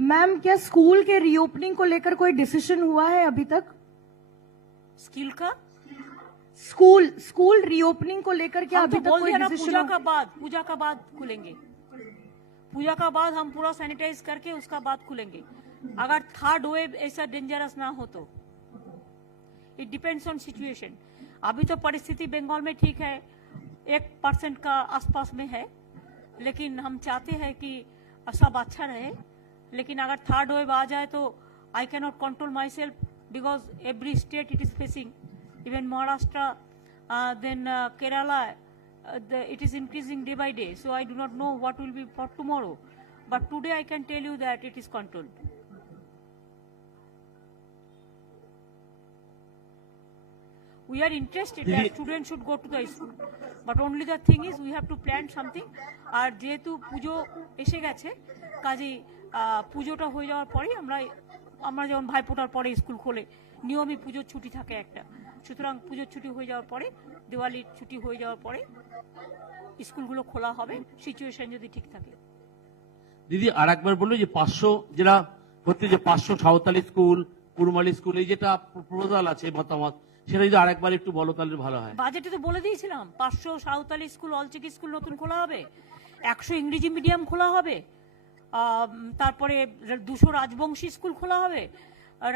Ma'am, क्या school के reopening को लेकर कोई डिसीजन हुआ है अभी तक? स्किल का स्कूल रीओपनिंग को लेकर क्या हम अभी तो तक बोल कोई दिया ना, डिसीजन? पूजा का बाद खुलेंगे। पूजा का बाद हम पूरा सैनिटाइज करके उसका बाद खुलेंगे, अगर थर्ड वेव ऐसा डेंजरस ना हो तो। It depends on situation. अभी तो परिस्थिति बंगाल में ठीक है, 1% का आसपास में है, लेकिन हम चाहते हैं कि सब अच्छा रहे। लेकिन अगर थर्ड वेव आ जाए तो I can not control my self, because every state it is facing, even Maharashtra, then Kerala, it is increasing day by day. So I do not know what will be for tomorrow. But today I can tell you that it is controlled. We are interested that students should go to the school. But only the thing is we have to plan something. আর যেহেতু পুজো এসে গেছে, কাজেই পুজোটা হয়ে যাওয়ার পরেই আমরা যেমন ভাইফোঁটার পরে স্কুল খোলে, নিয়মিত পুজোর ছুটি থাকে একটা, সুতরাং পুজোর ছুটি হয়ে যাওয়ার পরে, দিওয়ালির ছুটি হয়ে যাওয়ার পরে স্কুলগুলো খোলা হবে, সিচুয়েশন যদি ঠিক থাকে। দিদি আর একবার বললো যে 500 যেটা হচ্ছে, যে 500 সাঁওতালি স্কুল, কুরমালি স্কুল, এই যেটা প্রপোজাল আছে, মতামত, সেটা যদি আরেকবার একটু বলো তাহলে ভালো হয়। বাজেটে তো বলে দিয়েছিলাম 500 সাঁওতালি স্কুল, অলচিকি স্কুল নতুন খোলা হবে, 100 ইংরেজি মিডিয়াম খোলা হবে, তারপরে 200 রাজবংশী স্কুল খোলা হবে,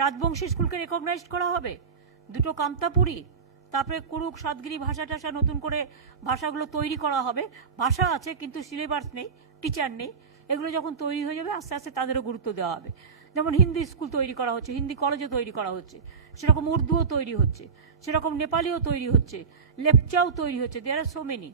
রাজবংশী স্কুলকে রেকগনাইজ করা হবে, 2টো কামতাপুরি, তারপরে কুরুক সাতগিরি ভাষা টাষা নতুন করে ভাষাগুলো তৈরি করা হবে। ভাষা আছে কিন্তু সিলেবাস নেই, টিচার নেই। এগুলো যখন তৈরি হয়ে যাবে আস্তে আস্তে তাদেরও গুরুত্ব দেওয়া হবে। যেমন হিন্দি স্কুল তৈরি করা হচ্ছে, হিন্দি কলেজও তৈরি করা হচ্ছে, সেরকম উর্দুও তৈরি হচ্ছে, সেরকম নেপালিও তৈরি হচ্ছে, লেপচাও তৈরি হচ্ছে। দেয়ার আর সো মেনি।